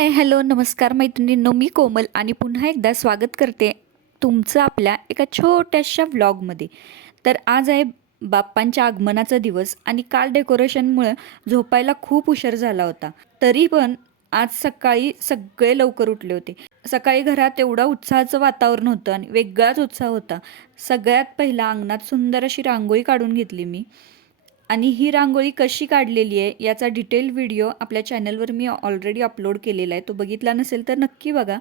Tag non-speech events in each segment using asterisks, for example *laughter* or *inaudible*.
Hi hello नमस्कार मैत्रिणींनो मी कोमल आणि पुन्हा एकदा स्वागत करते तुमचं आपल्या एका छोट्याशा व्लॉगमध्ये तर आज आहे बाप्पांच्या आगमनाचा दिवस आणि काल डेकोरेशनमुळं झोपायला खूप उशीर झाला होता. तरी पण आज सकाळी सगळे लवकर उठले होते. सकाळी घरात एवढा उत्साहाचं वातावरण होतं आणि वेगळाच उत्साह होता. सगळ्यात पहिला अंगणात सुंदर अशी रांगोळी काढून घेतली मी. आणि ही रांगोळी कशी काढलेली आहे याचा डिटेल व्हिडिओ आपल्या चॅनलवर मी ऑलरेडी अपलोड केलेला आहे. तो बघितला नसेल तर नक्की बघा.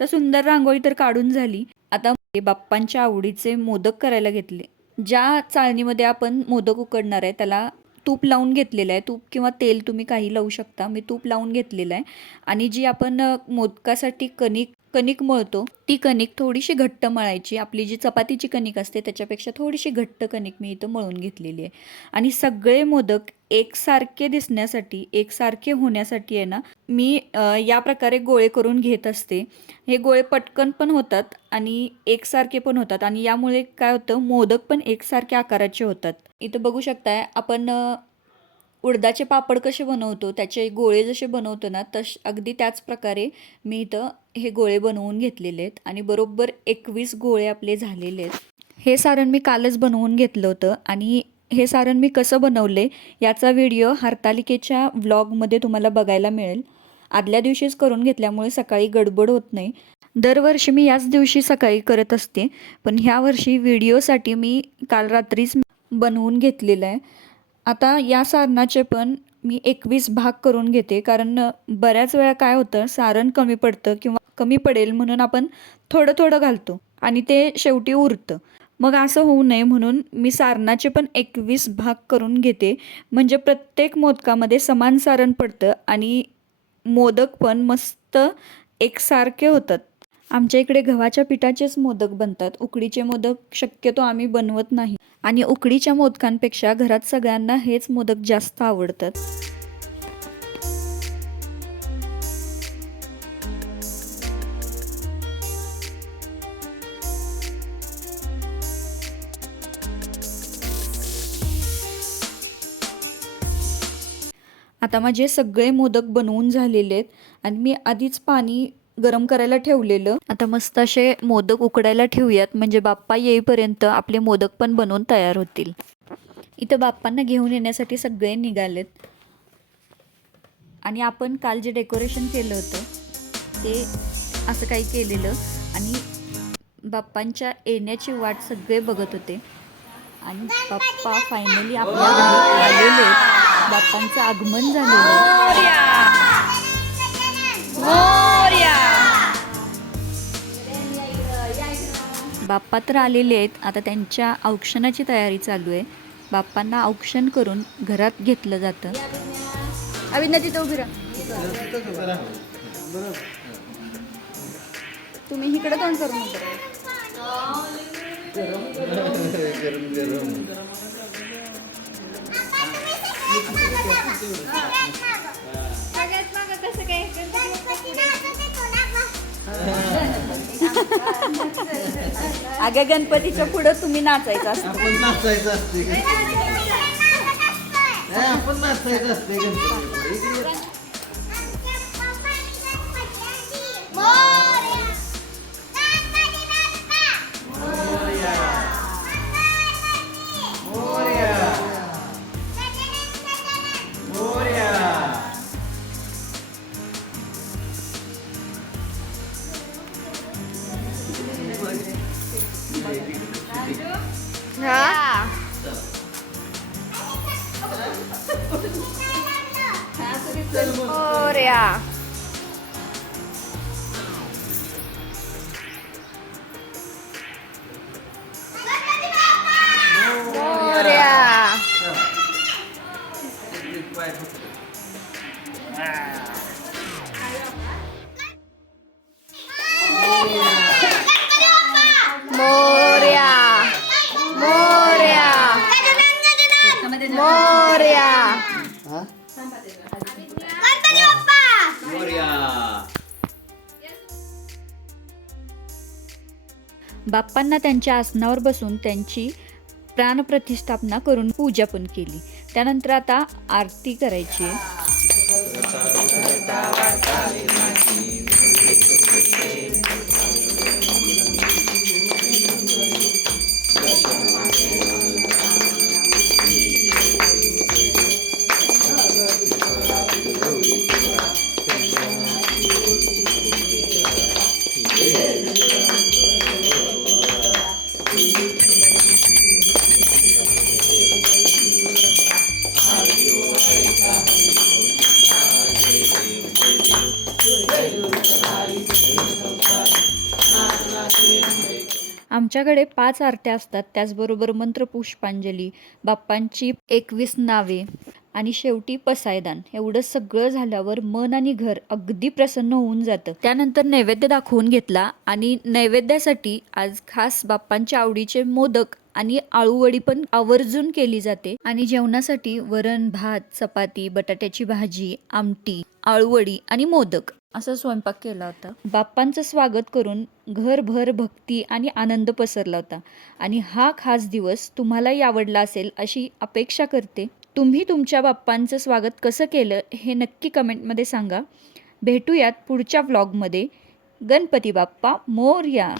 तर सुंदर रांगोळी तर काढून झाली. आता बाप्पांच्या आवडीचे मोदक करायला घेतले. ज्या चाळणीमध्ये आपण मोदक उकडणार आहे त्याला तूप लावून घेतलेलं आहे. तूप किंवा तेल तुम्ही काही लावू शकता. मी तूप लावून घेतलेलं आहे. आणि जी आपण मोदकासाठी कणिक कणिक मळतो ती कणिक थोडीशी घट्ट मळायची. आपली जी चपातीची कणिक असते त्याच्यापेक्षा थोडीशी घट्ट कणिक मी इथं मळून घेतलेली आहे. आणि सगळे मोदक एकसारखे दिसण्यासाठी एकसारखे होण्यासाठी आहे ना मी या प्रकारे गोळे करून घेत असते. हे गोळे पटकन पण होतात आणि एकसारखे पण होतात. आणि यामुळे काय होतं मोदक पण एकसारख्या आकाराचे होतात. इथं बघू शकताय आपण उडदाचे पापड कसे बनवतो त्याचे गोळे जसे बनवतो ना तश अगदी त्याच प्रकारे मी इथं हे गोळे बनवून घेतलेले आहेत आणि बरोबर एकवीस गोळे आपले झालेले आहेत. हे सारण मी कालच बनवून घेतलं होतं आणि हे सारण मी कसं बनवले याचा व्हिडिओ हरतालिकेच्या व्लॉगमध्ये तुम्हाला बघायला मिळेल. आदल्या दिवशीच करून घेतल्यामुळे सकाळी गडबड होत नाही. दरवर्षी मी याच दिवशी सकाळी करत असते पण ह्या वर्षी व्हिडिओसाठी मी काल रात्रीच बनवून घेतलेलं आहे. आता या सारणाचे पण मी एकवीस भाग करून घेते कारण बऱ्याच वेळा काय होतं सारण कमी पडतं किंवा कमी पडेल म्हणून आपण थोडं थोडं घालतो आणि ते शेवटी उरतं. मग असं होऊ नये म्हणून मी सारणाचे पण एकवीस भाग करून घेते. म्हणजे प्रत्येक मोदकामध्ये समान सारण पडतं आणि मोदक पण मस्त एकसारखे होतात. आमच्या इकडे गव्हाच्या पिठाचेच मोदक बनतात. उकडीचे मोदक शक्यतो आम्ही बनवत नाही. आणि उकडीच्या मोदकांपेक्षा घरात सगळ्यांना हेच मोदक जास्त आवडतात. आता माझे सगळे मोदक बनवून झालेले आहेत आणि मी आधीच पाणी गरम करायला ठेवलेलं. आता मस्त असे मोदक उकडायला ठेवूयात. म्हणजे बाप्पा येईपर्यंत आपले मोदक पण बनवून तयार होतील. इथं बाप्पांना घेऊन येण्यासाठी सगळे निघालेत. आणि आपण काल जे डेकोरेशन केलं होतं ते असं काही केलेलं. आणि बाप्पांच्या येण्याची वाट सगळे बघत होते. आणि बाप्पा फायनली आपल्या आलेले. बाप्पांचं आगमन झालेलं बाप्पा तर आलेले आहेत. आता त्यांच्या औक्षणाची तयारी चालू आहे. बाप्पांना औक्षण करून घरात घेतलं जातं. अविंदा तिथं उभी राहा. तुम्ही इकडे तोंड करून. *laughs* अगं गणपतीच्या पुढं तुम्ही नाचायचं असतं. आपण नाचायचं असते गणपती नाही, आपण नाचायचं असते गणपती इकडे मोर्या मोर्या मोर्या हा? बाप्पांना त्यांच्या आसनावर बसून त्यांची प्राणप्रतिष्ठापना करून पूजा पण केली त्यानंतर आता आरती करायची आहे. Varta, Varta, Varta, आमच्याकडे पाच आरत्या असतात. त्याचबरोबर मंत्रपुष्पांजली बाप्पांची एकवीस नावे आणि शेवटी पसायदान. एवढं सगळं झाल्यावर मन आणि घर अगदी प्रसन्न होऊन जातं. त्यानंतर नैवेद्य दाखवून घेतला आणि नैवेद्यासाठी आज खास बाप्पांच्या आवडीचे मोदक आणि आळूवडी पण आवर्जून केली जाते. आणि जेवणासाठी वरण भात चपाती बटाट्याची भाजी आमटी आळूवडी आणि मोदक असा स्वयंपाक केला होता. बाप्पांचं स्वागत करून घरभर भक्ती आणि आनंद पसरला होता. आणि हा खास दिवस तुम्हालाही आवडला असेल अशी अपेक्षा करते. तुम्ही तुमच्या बाप्पांचं स्वागत कसं केलं हे नक्की कमेंटमध्ये सांगा. भेटूयात पुढच्या व्लॉगमध्ये गणपती बाप्पा मोर्या!